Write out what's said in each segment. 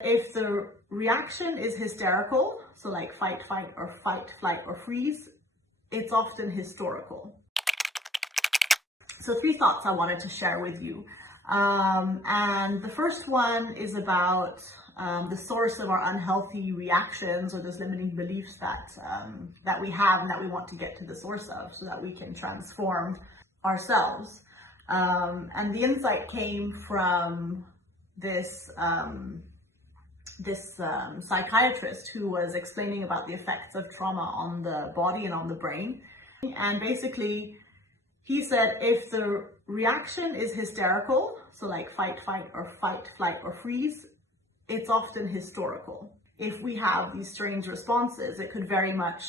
If the reaction is hysterical, so like fight, flight, or freeze, it's often historical. So 3 thoughts I wanted to share with you. And the first one is about the source of our unhealthy reactions or those limiting beliefs that we have and that we want to get to the source of so that we can transform ourselves. And the insight came from this psychiatrist who was explaining about the effects of trauma on the body and on the brain. And basically, he said if the reaction is hysterical, so like fight, flight, or freeze, it's often historical. If we have these strange responses, it could very much,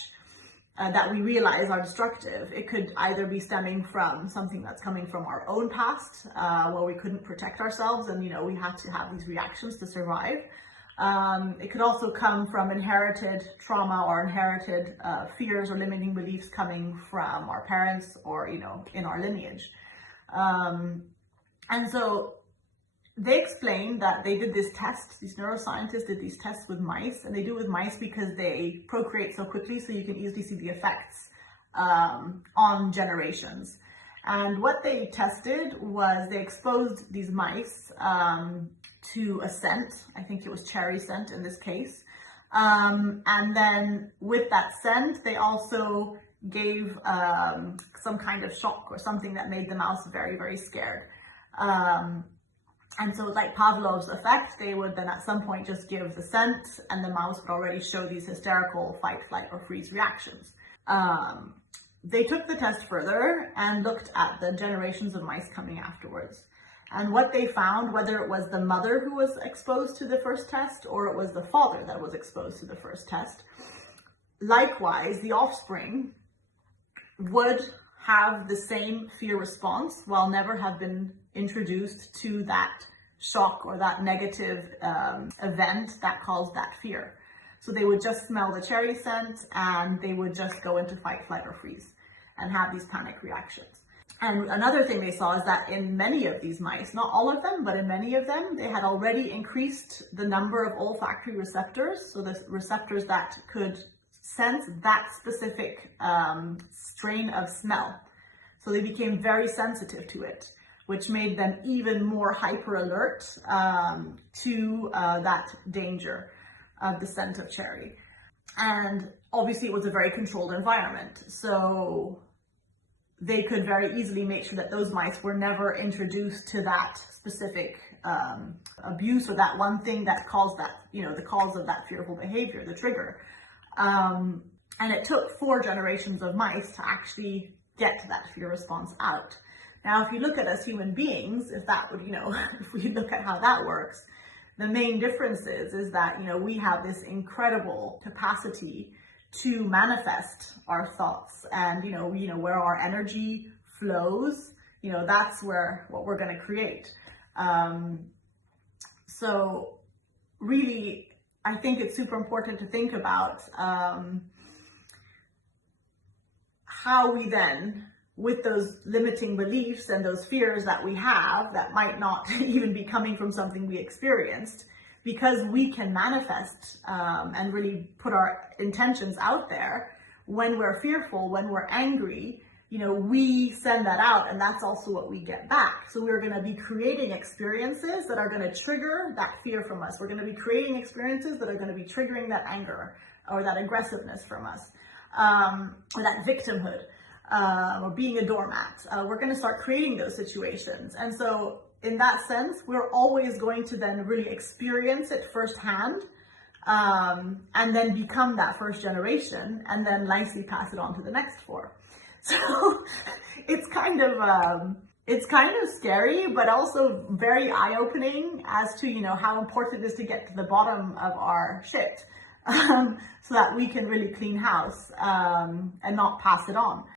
that we realize are destructive, it could either be stemming from something that's coming from our own past, where we couldn't protect ourselves and, we had to have these reactions to survive. It could also come from inherited trauma or inherited fears or limiting beliefs coming from our parents or, in our lineage. And so they explained that they did this test, these neuroscientists did these tests with mice, and they do it with mice because they procreate so quickly, so you can easily see the effects on generations. And what they tested was they exposed these mice to a scent. I think it was cherry scent in this case. And then with that scent, they also gave some kind of shock or something that made the mouse very, very scared. And so it's like Pavlov's effect. They would then at some point just give the scent and the mouse would already show these hysterical fight, flight, or freeze reactions. They took the test further and looked at the generations of mice coming afterwards. And what they found, whether it was the mother who was exposed to the first test or it was the father that was exposed to the first test, likewise, the offspring would have the same fear response while never have been introduced to that shock or that negative event that caused that fear. So they would just smell the cherry scent and they would just go into fight, flight, or freeze and have these panic reactions. And another thing they saw is that in many of these mice, not all of them, but in many of them, they had already increased the number of olfactory receptors, so the receptors that could sense that specific strain of smell. So they became very sensitive to it, which made them even more hyper alert to that danger of the scent of cherry. And obviously it was a very controlled environment. So they could very easily make sure that those mice were never introduced to that specific abuse or that one thing that caused that, the cause of that fearful behavior, the trigger. And it took 4 generations of mice to actually get that fear response out. Now, if you look at us human beings, if that would, if we look at how that works, the main difference is that, we have this incredible capacity to manifest our thoughts and, where our energy flows, that's what we're going to create. So really, I think it's super important to think about how we then, with those limiting beliefs and those fears that we have that might not even be coming from something we experienced, because we can manifest and really put our intentions out there. When we're fearful, when we're angry, we send that out and that's also what we get back. So we're going to be creating experiences that are going to trigger that fear from us. We're going to be creating experiences that are going to be triggering that anger or that aggressiveness from us, or that victimhood, or being a doormat. We're going to start creating those situations. And so in that sense, we're always going to then really experience it firsthand, and then become that first generation and then nicely pass it on to the next 4. So it's kind of scary, but also very eye-opening as to, how important it is to get to the bottom of our shit, so that we can really clean house, and not pass it on.